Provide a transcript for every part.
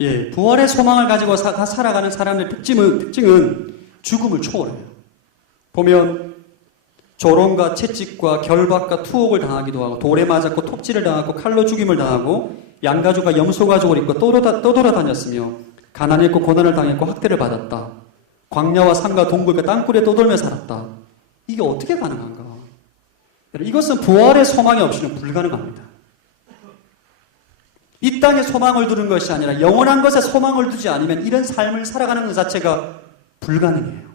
예, 부활의 소망을 가지고 살아가는 사람의 특징은 죽음을 초월해요. 보면 조롱과 채찍과 결박과 투옥을 당하기도 하고, 돌에 맞았고 톱질을 당하고 칼로 죽임을 당하고, 양가죽과 염소가죽을 입고 떠돌아다녔으며 가난했고 고난을 당했고 학대를 받았다. 광야와 산과 동굴과 땅굴에 떠돌며 살았다. 이게 어떻게 가능한가? 이것은 부활의 소망이 없이는 불가능합니다. 이 땅에 소망을 두는 것이 아니라 영원한 것에 소망을 두지 않으면 이런 삶을 살아가는 것 자체가 불가능해요.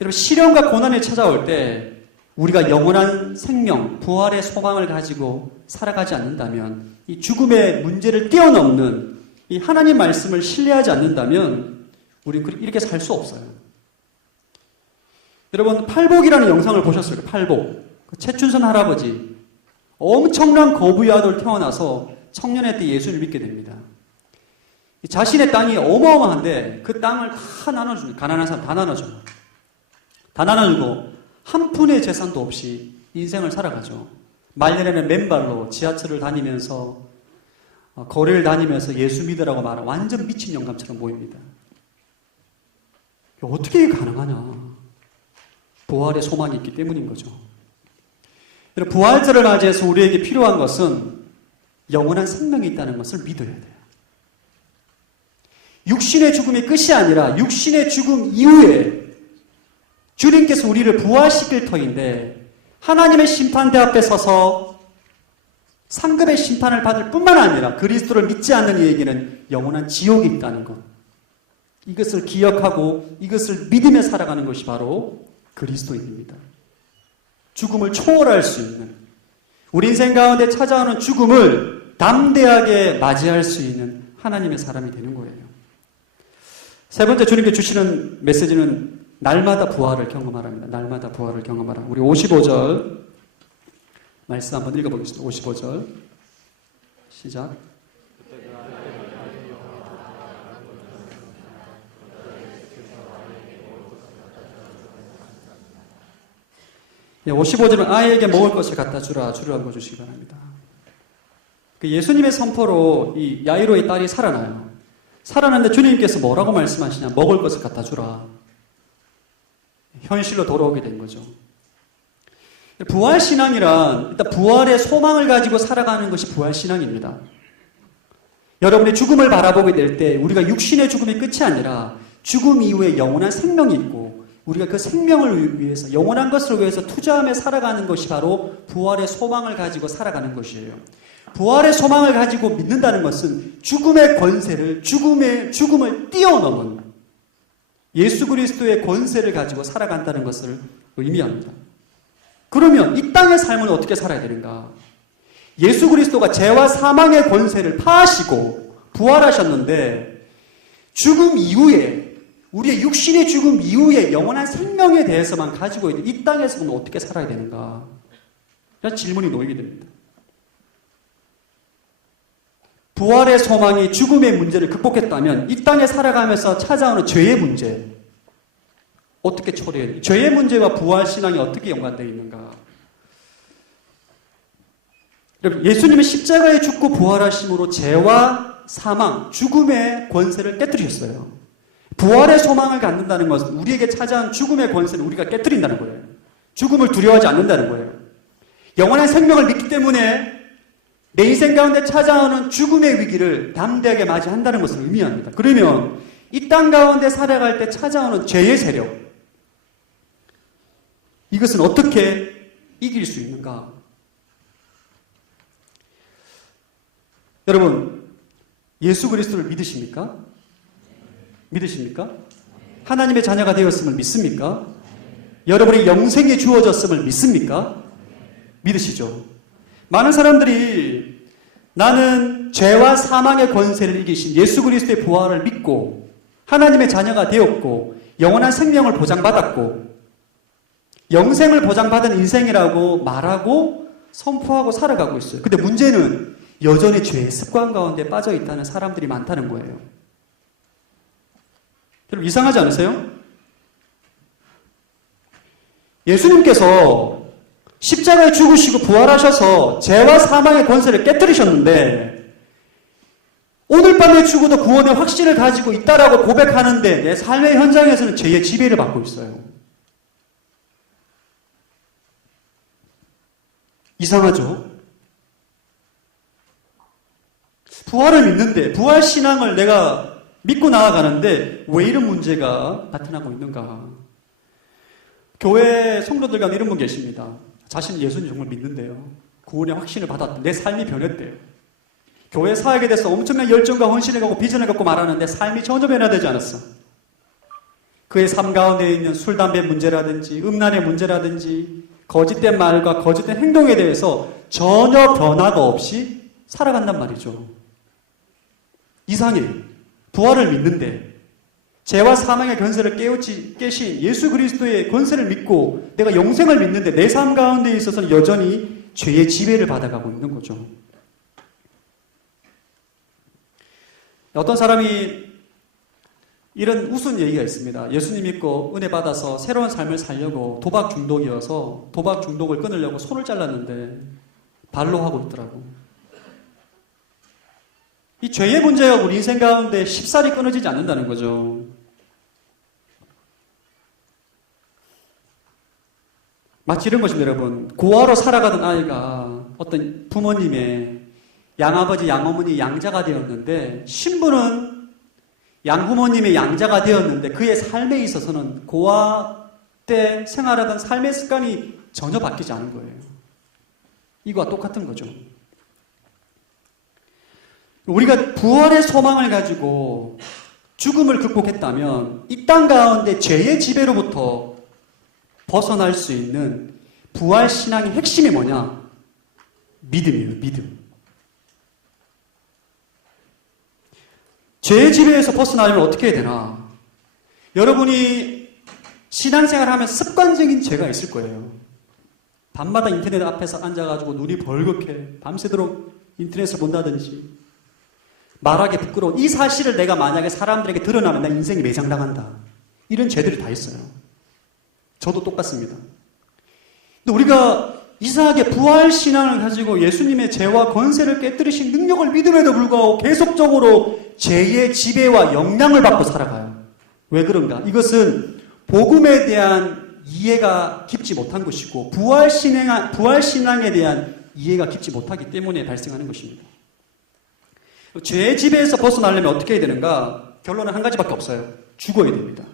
여러분, 시련과 고난이 찾아올 때 우리가 영원한 생명, 부활의 소망을 가지고 살아가지 않는다면, 이 죽음의 문제를 뛰어넘는 이 하나님 말씀을 신뢰하지 않는다면 우리는 이렇게 살 수 없어요. 여러분, 팔복이라는 영상을 보셨어요? 팔복. 최춘선 할아버지, 엄청난 거부의 아들 태어나서 청년의 때 예수를 믿게 됩니다. 자신의 땅이 어마어마한데 그 땅을 다 나눠줍니다. 가난한 사람 다 나눠줘요. 다 나눠주고 한 푼의 재산도 없이 인생을 살아가죠. 말년에는 맨발로 지하철을 다니면서 거리를 다니면서 예수 믿으라고 말하는 완전 미친 영감처럼 보입니다. 어떻게 이게 가능하냐? 부활의 소망이 있기 때문인 거죠. 부활절을 맞이해서 우리에게 필요한 것은 영원한 생명이 있다는 것을 믿어야 돼요. 육신의 죽음이 끝이 아니라 육신의 죽음 이후에 주님께서 우리를 부활시킬 터인데, 하나님의 심판대 앞에 서서 상급의 심판을 받을 뿐만 아니라 그리스도를 믿지 않는 이에게는 영원한 지옥이 있다는 것, 이것을 기억하고 이것을 믿으며 살아가는 것이 바로 그리스도인입니다. 죽음을 초월할 수 있는, 우리 인생 가운데 찾아오는 죽음을 담대하게 맞이할 수 있는 하나님의 사람이 되는 거예요. 세 번째, 주님께 주시는 메시지는 날마다 부활을 경험하랍니다. 날마다 부활을 경험하라. 우리 55절 말씀 한번 읽어보겠습니다. 55절 시작. 55절은 아이에게 먹을 것을 갖다 주라고 주시기 바랍니다. 예수님의 선포로 이 야이로의 딸이 살아나요. 살아났는데 주님께서 뭐라고 말씀하시냐? 먹을 것을 갖다 주라. 현실로 돌아오게 된 거죠. 부활신앙이란 일단 부활의 소망을 가지고 살아가는 것이 부활신앙입니다. 여러분의 죽음을 바라보게 될 때 우리가 육신의 죽음이 끝이 아니라 죽음 이후에 영원한 생명이 있고, 우리가 그 생명을 위해서, 영원한 것을 위해서 투자하며 살아가는 것이 바로 부활의 소망을 가지고 살아가는 것이에요. 부활의 소망을 가지고 믿는다는 것은 죽음의 권세를, 죽음을 뛰어넘은 예수 그리스도의 권세를 가지고 살아간다는 것을 의미합니다. 그러면 이 땅의 삶은 어떻게 살아야 되는가? 예수 그리스도가 죄와 사망의 권세를 파하시고 부활하셨는데, 죽음 이후에, 우리의 육신의 죽음 이후에 영원한 생명에 대해서만 가지고 있는 이 땅에서는 어떻게 살아야 되는가? 이런 질문이 놓이게 됩니다. 부활의 소망이 죽음의 문제를 극복했다면 이 땅에 살아가면서 찾아오는 죄의 문제, 어떻게 처리해야 돼요? 죄의 문제와 부활신앙이 어떻게 연관되어 있는가? 예수님은 십자가에 죽고 부활하심으로 죄와 사망, 죽음의 권세를 깨뜨리셨어요. 부활의 소망을 갖는다는 것은 우리에게 찾아온 죽음의 권세를 우리가 깨뜨린다는 거예요. 죽음을 두려워하지 않는다는 거예요. 영원한 생명을 믿기 때문에 내 인생 가운데 찾아오는 죽음의 위기를 담대하게 맞이한다는 것을 의미합니다. 그러면 이 땅 가운데 살아갈 때 찾아오는 죄의 세력, 이것은 어떻게 이길 수 있는가? 여러분, 예수 그리스도를 믿으십니까? 믿으십니까? 하나님의 자녀가 되었음을 믿습니까? 여러분의 영생이 주어졌음을 믿습니까? 믿으시죠? 많은 사람들이 나는 죄와 사망의 권세를 이기신 예수 그리스도의 부활을 믿고 하나님의 자녀가 되었고 영원한 생명을 보장받았고 영생을 보장받은 인생이라고 말하고 선포하고 살아가고 있어요. 근데 문제는 여전히 죄의 습관 가운데 빠져 있다는 사람들이 많다는 거예요. 여러분, 이상하지 않으세요? 예수님께서 십자가에 죽으시고 부활하셔서 죄와 사망의 권세를 깨뜨리셨는데 오늘 밤에 죽어도 구원의 확신을 가지고 있다라고 고백하는데 내 삶의 현장에서는 죄의 지배를 받고 있어요. 이상하죠? 부활을 믿는데, 부활 신앙을 내가 믿고 나아가는데 왜 이런 문제가 나타나고 있는가? 교회 성도들 가운데 이런 분 계십니다. 자신 예수님 정말 믿는데요. 구원의 확신을 받았다. 내 삶이 변했대요. 교회 사역에 대해서 엄청난 열정과 헌신을 갖고 비전을 갖고 말하는데 삶이 전혀 변화되지 않았어. 그의 삶 가운데 있는 술, 담배 문제라든지 음란의 문제라든지 거짓된 말과 거짓된 행동에 대해서 전혀 변화가 없이 살아간단 말이죠. 이상해. 부활을 믿는데 죄와 사망의 권세를 깨신 예수 그리스도의 권세를 믿고 내가 영생을 믿는데 내 삶 가운데 있어서는 여전히 죄의 지배를 받아가고 있는 거죠. 어떤 사람이 이런 우스운 얘기가 있습니다. 예수님 믿고 은혜 받아서 새로운 삶을 살려고 도박 중독이어서 도박 중독을 끊으려고 손을 잘랐는데 발로 하고 있더라고. 이 죄의 문제가 우리 인생 가운데 쉽사리 끊어지지 않는다는 거죠. 마치 이런 것입니다, 여러분. 고아로 살아가던 아이가 어떤 부모님의 양아버지, 양어머니 양자가 되었는데 신부는 양부모님의 양자가 되었는데 그의 삶에 있어서는 고아 때 생활하던 삶의 습관이 전혀 바뀌지 않은 거예요. 이거와 똑같은 거죠. 우리가 부활의 소망을 가지고 죽음을 극복했다면 이 땅 가운데 죄의 지배로부터 벗어날 수 있는 부활 신앙의 핵심이 뭐냐? 믿음이에요, 믿음. 죄의 지배에서 벗어나려면 어떻게 해야 되나? 여러분이 신앙생활 하면 습관적인 죄가 있을 거예요. 밤마다 인터넷 앞에서 앉아가지고 눈이 벌겋게 밤새도록 인터넷을 본다든지 말하기 부끄러운 이 사실을 내가 만약에 사람들에게 드러나면 나 인생이 매장당한다. 이런 죄들이 다 있어요. 저도 똑같습니다. 근데 우리가 이상하게 부활신앙을 가지고 예수님의 죄와 권세를 깨뜨리신 능력을 믿음에도 불구하고 계속적으로 죄의 지배와 영향을 받고 살아가요. 왜 그런가? 이것은 복음에 대한 이해가 깊지 못한 것이고 부활신앙에 대한 이해가 깊지 못하기 때문에 발생하는 것입니다. 죄의 지배에서 벗어나려면 어떻게 해야 되는가? 결론은 한 가지밖에 없어요. 죽어야 됩니다.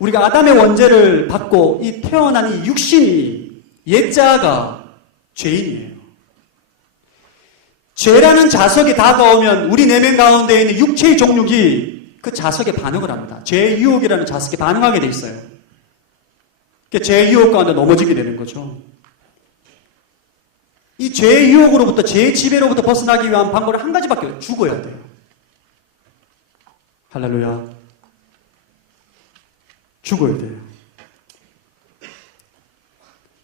우리가 아담의 원죄를 받고 이 태어난 이 육신이 옛자가 죄인이에요. 죄라는 자석이 다가오면 우리 내면 가운데 있는 육체의 종육이 그 자석에 반응을 합니다. 죄의 유혹이라는 자석에 반응하게 돼 있어요. 죄의 유혹 가운데 넘어지게 되는 거죠. 이 죄의 유혹으로부터, 죄의 지배로부터 벗어나기 위한 방법은 한 가지밖에 없어요. 죽어야 돼요. 할렐루야. 죽어야 돼요.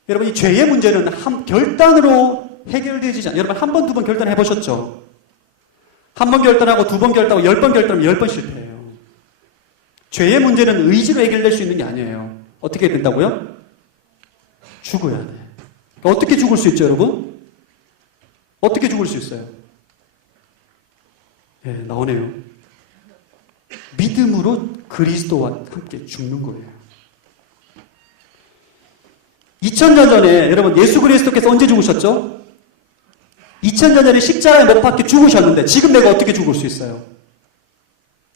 여러분, 이 죄의 문제는 결단으로 해결되지 않아요. 여러분, 한 번, 두 번 결단해 보셨죠? 한 번 결단하고, 두 번 결단하고, 10번 결단하면 10번 실패해요. 죄의 문제는 의지로 해결될 수 있는 게 아니에요. 어떻게 된다고요? 죽어야 돼. 어떻게 죽을 수 있죠, 여러분? 어떻게 죽을 수 있어요? 예, 나오네요. 믿음으로 그리스도와 함께 죽는 거예요. 2000년 전에 여러분 예수 그리스도께서 언제 죽으셨죠? 2000년 전에 십자가에 못 박혀 죽으셨는데 지금 내가 어떻게 죽을 수 있어요?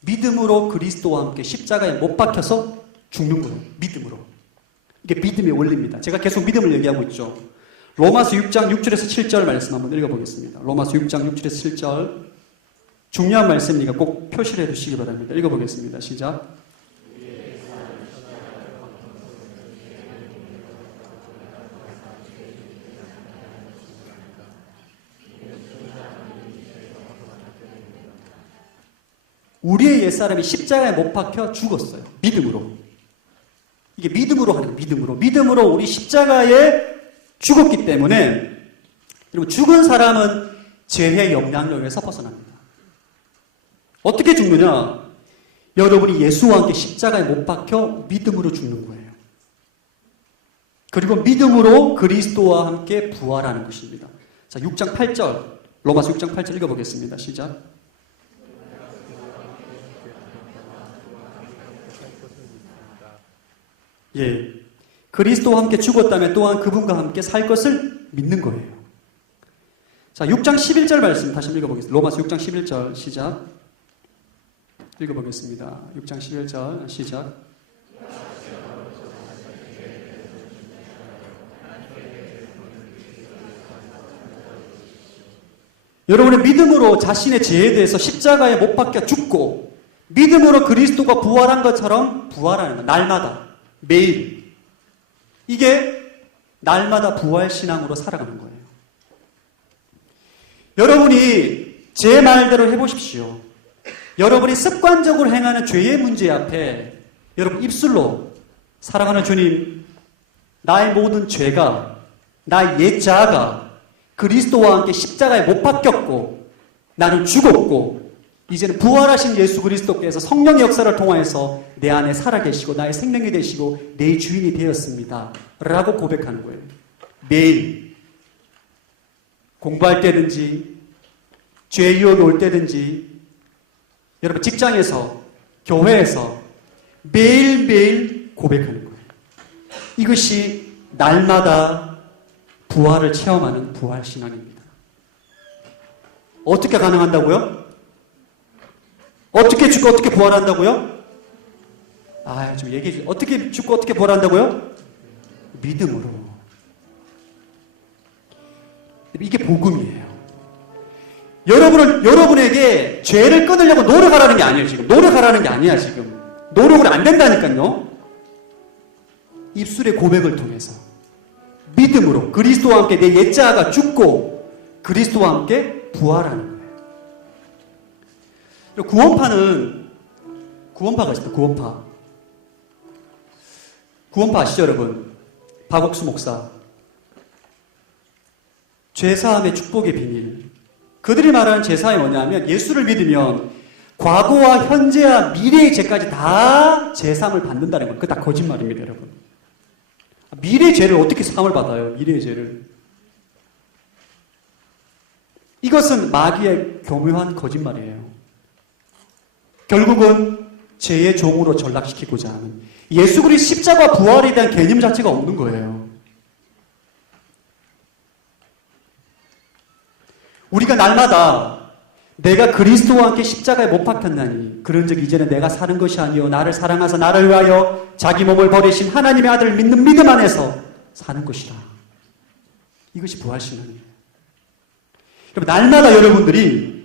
믿음으로 그리스도와 함께 십자가에 못 박혀서 죽는 거예요. 믿음으로. 이게 믿음의 원리입니다. 제가 계속 믿음을 얘기하고 있죠. 로마서 6장 6절에서 7절 말씀 한번 읽어보겠습니다. 로마서 6장 6절에서 7절 중요한 말씀이니까 꼭 표시를 해두시기 바랍니다. 읽어보겠습니다. 시작. 우리의 옛사람이 십자가에 못 박혀 죽었어요. 믿음으로. 이게 믿음으로 하는 거예요. 믿음으로 우리 십자가에 죽었기 때문에 여러분 죽은 사람은 죄의 영향력에서 벗어납니다. 어떻게 죽느냐? 여러분이 예수와 함께 십자가에 못 박혀 믿음으로 죽는 거예요. 그리고 믿음으로 그리스도와 함께 부활하는 것입니다. 자, 6장 8절 로마서 6장 8절 읽어보겠습니다. 시작. 예, 그리스도와 함께 죽었다면 또한 그분과 함께 살 것을 믿는 거예요. 자, 6장 11절 말씀 다시 읽어보겠습니다. 로마서 6장 11절 시작. 읽어보겠습니다. 6장 11절 시작. 여러분의 믿음으로 자신의 죄에 대해서 십자가에 못 박혀 죽고 믿음으로 그리스도가 부활한 것처럼 부활하는 것. 날마다 매일. 이게 날마다 부활신앙으로 살아가는 거예요. 여러분이 제 말대로 해보십시오. 여러분이 습관적으로 행하는 죄의 문제 앞에 여러분 입술로 사랑하는 주님, 나의 모든 죄가, 나의 옛 자아가 그리스도와 함께 십자가에 못 박혔고 나는 죽었고 이제는 부활하신 예수 그리스도께서 성령의 역사를 통하여서 내 안에 살아계시고 나의 생명이 되시고 내 주인이 되었습니다 라고 고백하는 거예요. 매일 공부할 때든지 죄의 유혹이 올 때든지 여러분 직장에서 교회에서 매일매일 고백하는 거예요. 이것이 날마다 부활을 체험하는 부활신앙입니다. 어떻게 가능한다고요? 어떻게 죽고 어떻게 부활한다고요? 좀 얘기해 주세요. 어떻게 죽고 어떻게 부활한다고요? 믿음으로. 이게 복음이에요. 여러분에게 죄를 끊으려고 노력하라는 게 아니에요, 지금. 노력하라는 게 아니야, 지금. 노력을 안 된다니까요. 입술의 고백을 통해서. 믿음으로 그리스도와 함께 내 옛자아가 죽고 그리스도와 함께 부활하는 거예요. 구원파가 있습니다. 구원파 아시죠, 여러분? 박옥수 목사. 죄사함의 축복의 비밀. 그들이 말하는 죄사함이 뭐냐면 예수를 믿으면 과거와 현재와 미래의 죄까지 다 죄사함을 받는다는 거예요. 그거 다 거짓말입니다, 여러분. 미래의 죄를 어떻게 사함을 받아요? 미래의 죄를. 이것은 마귀의 교묘한 거짓말이에요. 결국은 죄의 종으로 전락시키고자 하는 예수 그리스도 십자가 부활에 대한 개념 자체가 없는 거예요. 우리가 날마다 내가 그리스도와 함께 십자가에 못 박혔나니 그런즉 이제는 내가 사는 것이 아니요 나를 사랑하사 나를 위하여 자기 몸을 버리신 하나님의 아들을 믿는 믿음 안에서 사는 것이라. 이것이 부활신앙이에요. 여러분, 날마다 여러분들이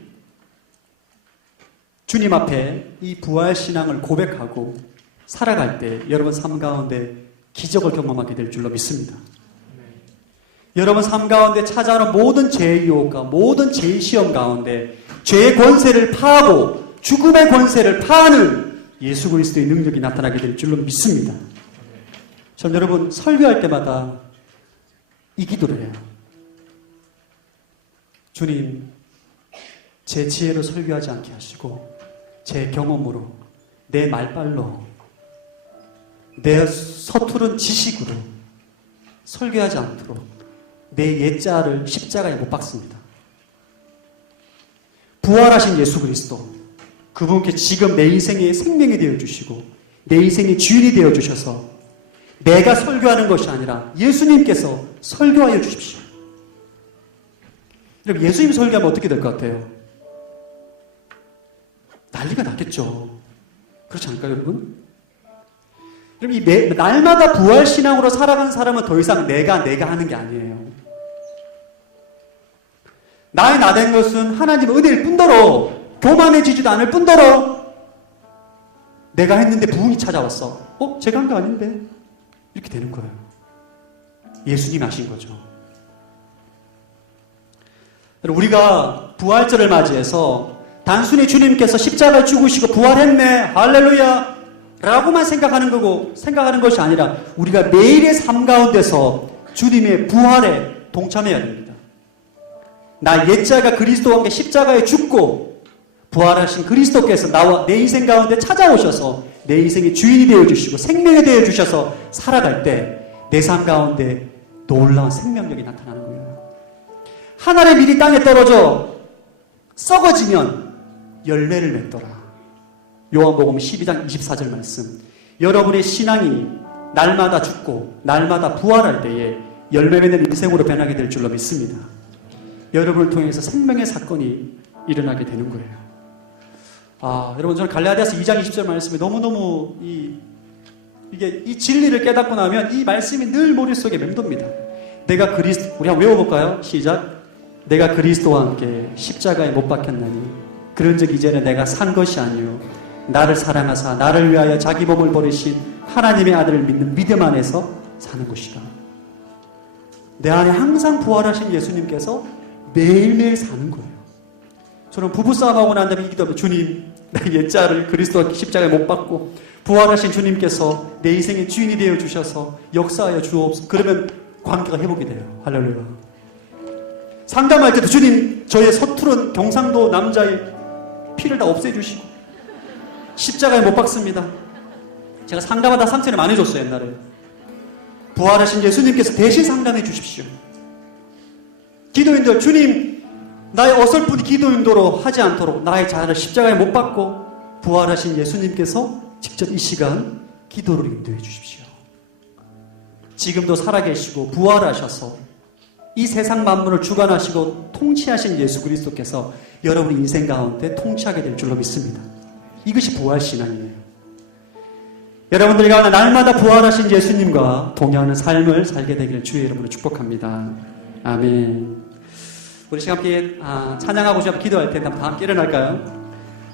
주님 앞에 이 부활신앙을 고백하고 살아갈 때 여러분 삶 가운데 기적을 경험하게 될 줄로 믿습니다. 여러분 삶 가운데 찾아오는 모든 죄의 유혹과 모든 죄의 시험 가운데 죄의 권세를 파하고 죽음의 권세를 파하는 예수 그리스도의 능력이 나타나게 될 줄로 믿습니다. 저는 여러분 설교할 때마다 이 기도를 해요. 주님, 제 지혜로 설교하지 않게 하시고 제 경험으로 내 말발로 내 서투른 지식으로 설교하지 않도록 내 옛자를 십자가에 못 박습니다. 부활하신 예수 그리스도, 그분께 지금 내 인생의 생명이 되어주시고 내 인생의 주인이 되어주셔서 내가 설교하는 것이 아니라 예수님께서 설교하여 주십시오. 여러분, 예수님 설교하면 어떻게 될 것 같아요? 난리가 나겠죠. 그렇지 않을까요, 여러분? 여러분, 이 날마다 부활신앙으로 살아가는 사람은 더 이상 내가 하는 게 아니에요. 나의 나된 것은 하나님의 은혜일 뿐더러 교만해지지도 않을 뿐더러 내가 했는데 부흥이 찾아왔어. 제가 한 거 아닌데? 이렇게 되는 거예요. 예수님이 하신 거죠. 우리가 부활절을 맞이해서 단순히 주님께서 십자가를 죽으시고 부활했네, 할렐루야 라고만 생각하는 것이 아니라 우리가 매일의 삶 가운데서 주님의 부활에 동참해야 됩니다. 나 옛자가 그리스도와 함께 십자가에 죽고 부활하신 그리스도께서 나와 내 인생 가운데 찾아오셔서 내 인생의 주인이 되어주시고 생명이 되어주셔서 살아갈 때 내 삶 가운데 놀라운 생명력이 나타나는 거예요. 한 알의 밀이 땅에 떨어져 썩어지면 열매를 맺더라. 요한복음 12장 24절 말씀. 여러분의 신앙이 날마다 죽고 날마다 부활할 때에 열매 맺는 인생으로 변하게 될 줄로 믿습니다. 여러분을 통해서 생명의 사건이 일어나게 되는 거예요. 여러분, 저는 갈라디아서 2장 20절 말씀에 너무너무 이 진리를 깨닫고 나면 이 말씀이 늘 머릿속에 맴돕니다. 내가 우리 한번 외워볼까요? 시작. 내가 그리스도와 함께 십자가에 못 박혔나니 그런즉 이제는 내가 산 것이 아니요 나를 사랑하사 나를 위하여 자기 몸을 버리신 하나님의 아들을 믿는 믿음 안에서 사는 것이다. 내 안에 항상 부활하신 예수님께서 매일매일 사는 거예요. 저는 부부싸움하고 난 다음에 기도하면 주님, 내 옛자를 그리스도와 십자가에 못 박고 부활하신 주님께서 내 인생의 주인이 되어 주셔서 역사하여 주옵소서. 그러면 관계가 회복이 돼요. 할렐루야. 상담할 때도 주님, 저의 서투른 경상도 남자의 피를 다 없애주시고 십자가에 못 박습니다. 제가 상담하다 상처를 많이 줬어요. 옛날에. 부활하신 예수님께서 대신 상담해 주십시오. 기도인들, 주님, 나의 어설픈 기도인도로 하지 않도록 나의 자아를 십자가에 못 박고 부활하신 예수님께서 직접 이 시간 기도를 인도해 주십시오. 지금도 살아계시고 부활하셔서 이 세상 만물을 주관하시고 통치하신 예수 그리스도께서 여러분 인생 가운데 통치하게 될 줄로 믿습니다. 이것이 부활신앙이에요. 여러분들 가운데 날마다 부활하신 예수님과 동행하는 삶을 살게 되기를 주의 이름으로 축복합니다. 아멘. 우리 시간 함께 찬양하고 싶어 기도할 텐데 다 함께 일어날까요?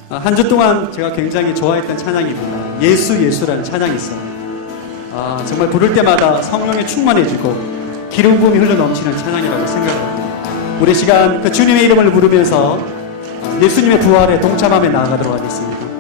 한 주 동안 제가 굉장히 좋아했던 찬양입니다. 예수 예수라는 찬양이 있어요. 정말 부를 때마다 성령에 충만해지고 기름 부음이 흘러 넘치는 찬양이라고 생각합니다. 우리 시간 그 주님의 이름을 부르면서 예수님의 부활에 동참하며 나아가도록 하겠습니다.